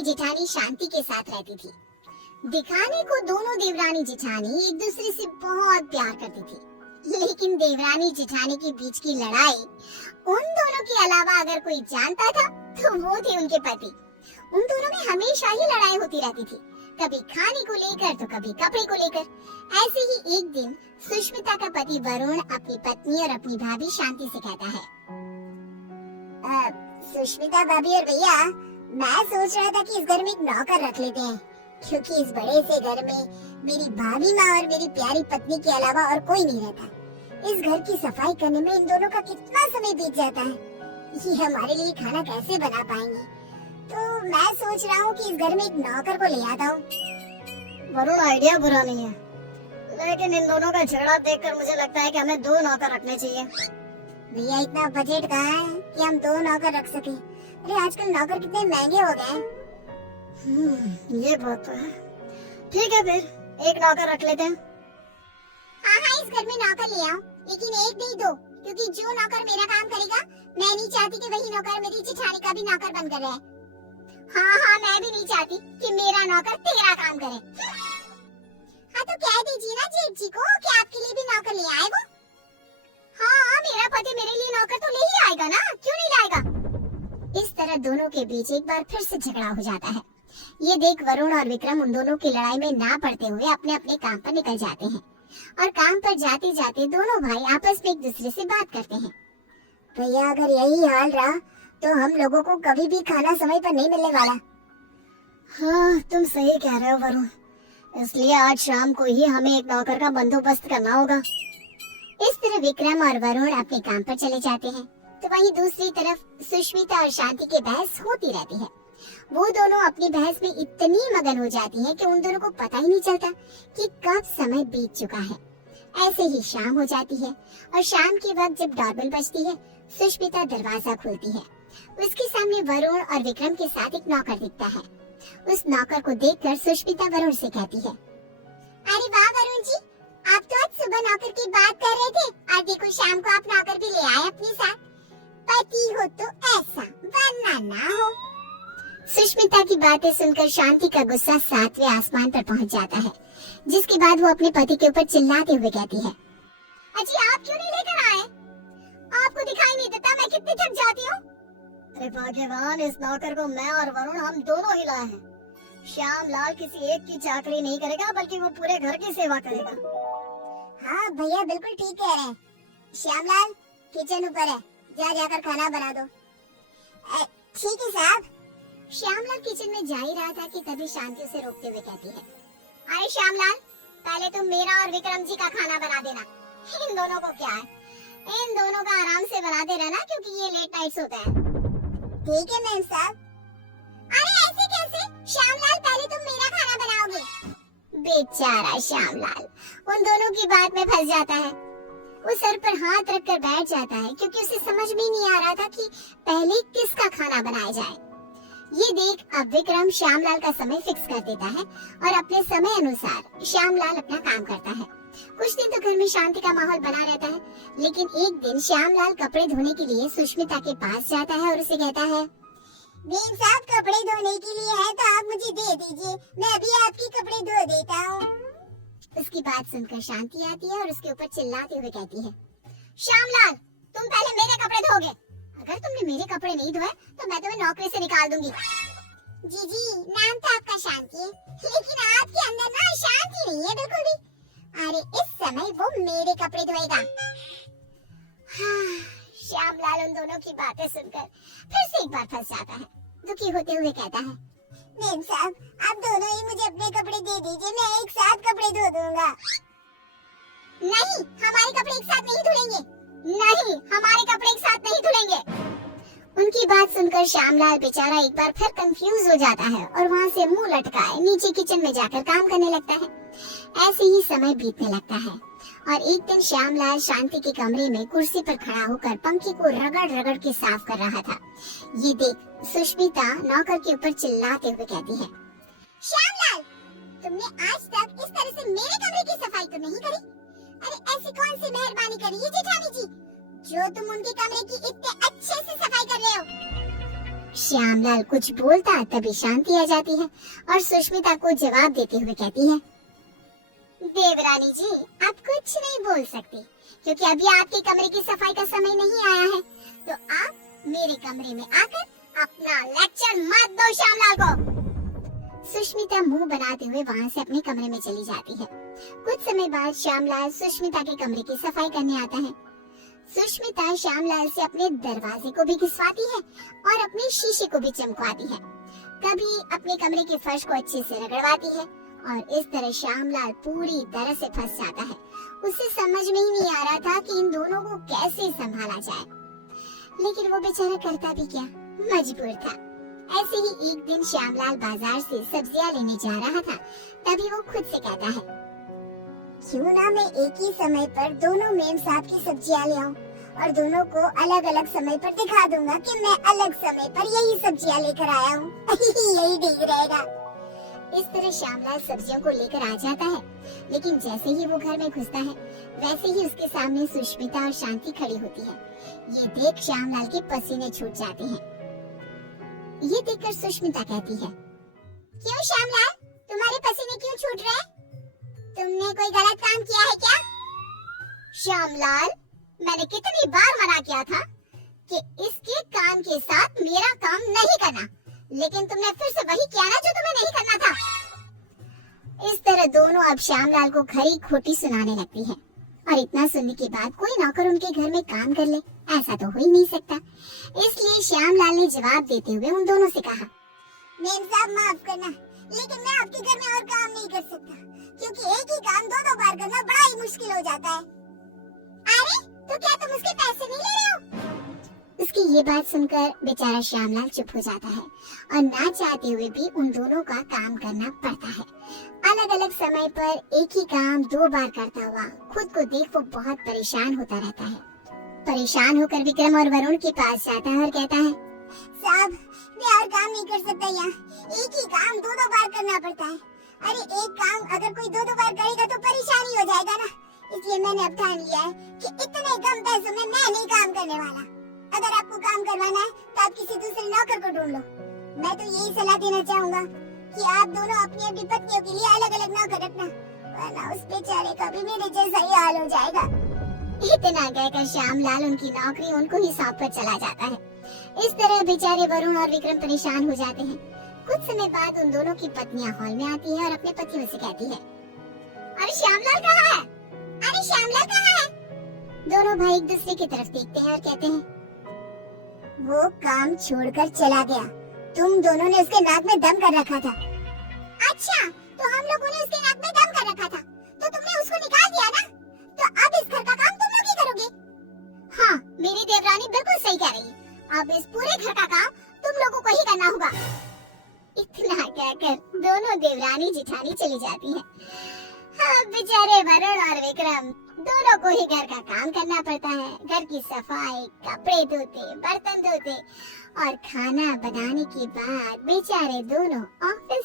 अपनी जेठानी शांति के साथ रहती थी। दिखाने को दोनों देवरानी जेठानी एक दूसरे से बहुत प्यार करती थी, लेकिन देवरानी जेठानी के बीच की लड़ाई उन दोनों के अलावा अगर कोई जानता था तो वो थे उनके पति। उन दोनों में हमेशा ही लड़ाई होती रहती थी, कभी खाने को लेकर तो कभी कपड़े को लेकर। ऐसे ही एक दिन सुष्मिता का पति वरुण अपनी पत्नी और अपनी भाभी शांति से कहता है, सुष्मिता भाभी और भैया, मैं सोच रहा था कि इस घर में एक नौकर रख लेते हैं, क्योंकि इस बड़े से घर में मेरी भाभी माँ और मेरी प्यारी पत्नी के अलावा और कोई नहीं रहता। इस घर की सफाई करने में इन दोनों का कितना समय बीत जाता है, ये हमारे लिए खाना कैसे बना पाएंगे। तो मैं सोच रहा हूँ कि इस घर में एक नौकर को ले आता हूँ। वरुण, आइडिया बुरा नहीं है, लेकिन इन दोनों का झगड़ा देखकर मुझे लगता है कि हमें 2 नौकर रखने चाहिए। भैया, इतना बजट कहाँ है कि हम 2 नौकर रख सके। अरे आजकल नौकर कितने महंगे हो गए हैं। ये बात तो है। ठीक है, फिर एक नौकर रख लेते हैं। हाँ, इस घर में नौकर ले आओ, लेकिन एक नहीं 2, क्योंकि जो नौकर मेरा काम करेगा, मैं नहीं चाहती कि वही नौकर मेरी जेठानी का भी नौकर बनकर रहे। हाँ, मैं भी नहीं चाहती कि मेरा नौकर तेरा काम करे। हाँ, तो कह दीजिए ना जेठ जी को कि आपके लिए भी नौकर ले आए वो। हाँ, मेरा पति मेरे लिए नौकर तो ले ही आएगा ना, क्यों नहीं लाएगा। इस तरह दोनों के बीच एक बार फिर से झगड़ा हो जाता है। ये देख वरुण और विक्रम उन दोनों की लड़ाई में ना पड़ते हुए अपने अपने काम पर निकल जाते हैं, और काम पर जाते जाते दोनों भाई आपस में एक दूसरे से बात करते हैं। भैया, अगर यही हाल रहा तो हम लोगों को कभी भी खाना समय पर नहीं मिलने वाला। हाँ, तुम सही कह रहे हो वरुण, इसलिए आज शाम को ही हमें एक नौकर का बंदोबस्त करना होगा। इस तरह विक्रम और वरुण अपने काम पर चले जाते हैं, तो वहीं दूसरी तरफ सुष्मिता और शांति की बहस होती रहती है। वो दोनों अपनी बहस में इतनी मगन हो जाती हैं कि उन दोनों को पता ही नहीं चलता कि कब समय बीत चुका है। ऐसे ही शाम हो जाती है, और शाम के वक्त जब डोरबेल बजती है, सुष्मिता दरवाजा खोलती है। उसके सामने वरुण और विक्रम के साथ एक नौकर दिखता है। उस नौकर को देखकर सुष्मिता वरुण से कहती है, अरे वाह वरुण जी, आप तो आज सुबह नौकर की बात कर रहे थे, और देखो शाम को आप नौकर भी ले आए अपने साथ। पति हो तो ऐसा, वरना ना हो। सुष्मिता की बातें सुनकर शांति का गुस्सा 7वें आसमान पर पहुंच जाता है, जिसके बाद वो अपने पति के ऊपर चिल्लाते हुए कहती है, अजी आप क्यों नहीं लेकर आए? आपको दिखाई नहीं देता मैं कितनी थक जाती हूँ। अरे भाग्यवान, इस नौकर को मैं और वरुण हम दोनों ही लाए हैं। श्यामलाल किसी एक की चाकरी नहीं करेगा, बल्कि वो पूरे घर की सेवा करेगा। हाँ भैया, बिल्कुल ठीक कह रहे हैं। श्यामलाल, किचन ऊपर है, जाकर खाना बना दो। ठीक है साहब। श्यामलाल किचन में जा ही रहा था कि तभी शांति उसे रोकते हुए कहती है, अरे श्यामलाल, पहले तुम मेरा और विक्रम जी का खाना बना देना। इन दोनों को क्या है, इन दोनों का आराम से बनाते रहना, क्योंकि ये लेट नाइट्स होता है। ठीक है मैम साहब। अरे ऐसे कैसे? श्यामलाल, पहले तुम मेरा खाना बनाओगे। बेचारा श्यामलाल उन दोनों की बात में फंस जाता है। वो सर पर हाथ रखकर बैठ जाता है, क्योंकि उसे समझ में नहीं आ रहा था कि पहले किसका खाना बनाया जाए। ये देख अब विक्रम श्यामलाल का समय फिक्स कर देता है, और अपने समय अनुसार श्यामलाल अपना काम करता है। कुछ दिन तो घर में शांति का माहौल बना रहता है, लेकिन एक दिन श्यामलाल कपड़े धोने के लिए सुष्मिता के पास जाता है और उसे कहता है, बेन साहब, कपड़े धोने के लिए है तो आप मुझे दे दीजिए, मैं अभी आपके कपड़े धो देता हूँ। उसकी बात सुनकर शांति आती है और उसके ऊपर चिल्लाते हुए कहती है, श्यामलाल, तुम पहले मेरे कपड़े धोगे। अगर तुमने मेरे कपड़े नहीं धोए तो मैं तुम्हें नौकरी से निकाल दूंगी। जी, नाम तो आपका शांति है, लेकिन आपके अंदर ना शांति नहीं है बिल्कुल भी। अरे इस समय वो मेरे कपड़े धोएगा। श्यामलाल उन दोनों की बातें सुनकर फिर से एक बार फंस जाता है। दुखी होते हुए कहता है, मेम साहब, आप दोनों ही मुझे अपने कपड़े दे दीजिए, मैं एक साथ कपड़े धो दूंगा। नहीं, हमारे कपड़े एक साथ नहीं धुलेंगे। नहीं, हमारे कपड़े एक साथ नहीं धुलेंगे। उनकी बात सुनकर श्यामलाल बेचारा एक बार फिर कंफ्यूज हो जाता है, और वहाँ से मुंह लटकाए नीचे किचन में जाकर काम करने लगता है। ऐसे ही समय बीतने लगता है, और एक दिन श्यामलाल शांति के कमरे में कुर्सी पर खड़ा होकर पंखे को रगड़ रगड़ के साफ कर रहा था। ये देख सुष्मिता नौकर के ऊपर चिल्लाते हुए कहती है, श्यामलाल, तुमने आज तक इस तरह से मेरे कमरे की सफाई तो नहीं करी। अरे ऐसी कौन सी मेहरबानी करी है जेठानी जी, जो तुम उनके कमरे की इतने अच्छे से सफाई कर रहे हो। श्यामलाल कुछ बोलता तभी शांति आ जाती है और सुष्मिता को जवाब देते हुए कहती है, देवरानी जी, आप कुछ नहीं बोल सकती क्योंकि अभी आपके कमरे की सफाई का समय नहीं आया है, तो आप मेरे कमरे में आकर अपना लेक्चर मत दो श्यामलाल को। सुष्मिता मुंह बनाते हुए वहाँ से अपने कमरे में चली जाती है। कुछ समय बाद श्यामलाल सुष्मिता के कमरे की सफाई करने आता है। सुष्मिता श्यामलाल से अपने दरवाजे को भी घिसवाती है और अपने शीशे को भी चमकवाती है। कभी अपने कमरे के फर्श को अच्छे से रगड़वाती है और इस तरह श्यामलाल पूरी तरह से फंस जाता है। उसे समझ में ही नहीं आ रहा था कि इन दोनों को कैसे संभाला जाए, लेकिन वो बेचारा करता भी क्या, मजबूर था। ऐसे ही एक दिन श्यामलाल बाजार से सब्जियां लेने जा रहा था, तभी वो खुद से कहता है, क्यों ना मैं एक ही समय पर दोनों मेम साहब की सब्जियां ले आऊं और दोनों को अलग अलग समय पर दिखा दूंगा कि मैं अलग समय पर यही सब्जियां लेकर आया हूँ। यही ठीक रहेगा। इस तरह श्यामलाल सब्जियों को लेकर आ जाता है, लेकिन जैसे ही वो घर में घुसता है वैसे ही उसके सामने सुष्मिता और शांति खड़ी होती है। ये देख श्यामलाल के पसीने छूट जाते हैं। ये देखकर सुष्मिता कहती है, क्यों श्यामलाल, तुम्हारे पसीने क्यों छूट रहे हैं? तुमने कोई गलत काम किया है क्या? श्यामलाल, मैंने कितनी बार मना किया था कि इसके काम के साथ मेरा काम नहीं करना, लेकिन तुमने फिर से वही किया ना जो तुम्हें नहीं करना था। इस तरह दोनों अब श्यामलाल को खरी खोटी सुनाने लगती है और इतना सुनने के बाद कोई नौकर उनके घर में काम कर ले, ऐसा तो हो ही नहीं सकता। इसलिए श्यामलाल ने जवाब देते हुए उन दोनों से कहा, मेम साहब माफ करना, लेकिन मैं आपके घर में और काम नहीं कर सकता क्योंकि एक ही काम दो बार करना बड़ा ही मुश्किल हो जाता है। अरे, तो क्या तुम उसके पैसे नहीं ले रहे हो? उसकी ये बात सुनकर बेचारा श्यामलाल चुप हो जाता है और ना चाहते हुए भी उन दोनों का काम करना पड़ता है। अलग अलग समय पर एक ही काम 2 बार करता हुआ खुद को देख वो बहुत परेशान होता रहता है। परेशान होकर विक्रम और वरुण के पास जाता है और कहता है, साहब, मैं और काम नहीं कर सकता यहाँ, एक ही काम 2 बार करना पड़ता है। अरे एक काम अगर कोई 2 बार करेगा तो परेशानी हो जाएगा ना, इसलिए मैंने अब ठान लिया है कि इतने कम पैसों में मैं नहीं काम करने वाला। अगर आपको काम करवाना है तो आप किसी दूसरे नौकर को ढूंढ लो। मैं तो यही सलाह देना चाहूँगा कि आप दोनों अपनी अपनी पत्नियों के लिए अलग अलग नौकर रखना, वरना उस बेचारे का भी मेरे जैसा ही हाल हो जाएगा। इतना कहकर श्यामलाल उनकी नौकरी उनको ही सौंप कर चला जाता है। इस तरह बेचारे वरुण और विक्रम परेशान हो जाते हैं। कुछ समय बाद उन दोनों की पत्नियां हॉल में आती है और अपने पतियों से कहती है, अरे श्यामलाल कहाँ है? अरे श्यामलाल कहाँ है? दोनों भाई एक दूसरे की तरफ देखते हैं और कहते हैं, वो काम छोड़कर चला गया, तुम दोनों ने उसके नाक में दम कर रखा था। अच्छा, तो हम लोगों ने उसके नाक में दम कर रखा था, तो तुमने उसको निकाल दिया ना? तो अब इस घर का काम तुम लोग ही करोगे? हाँ, मेरी देवरानी बिल्कुल सही कह रही है, अब इस पूरे घर का काम तुम लोगों को ही करना होगा। इतना कहकर दोनों देवरानी जिठानी चली जाती है। हाँ, बेचारे वरुण और विक्रम दोनों को ही घर का काम करना पड़ता है। घर की सफाई, कपड़े धोते, बर्तन धोते और खाना बनाने के बाद बेचारे दोनों ऑफिस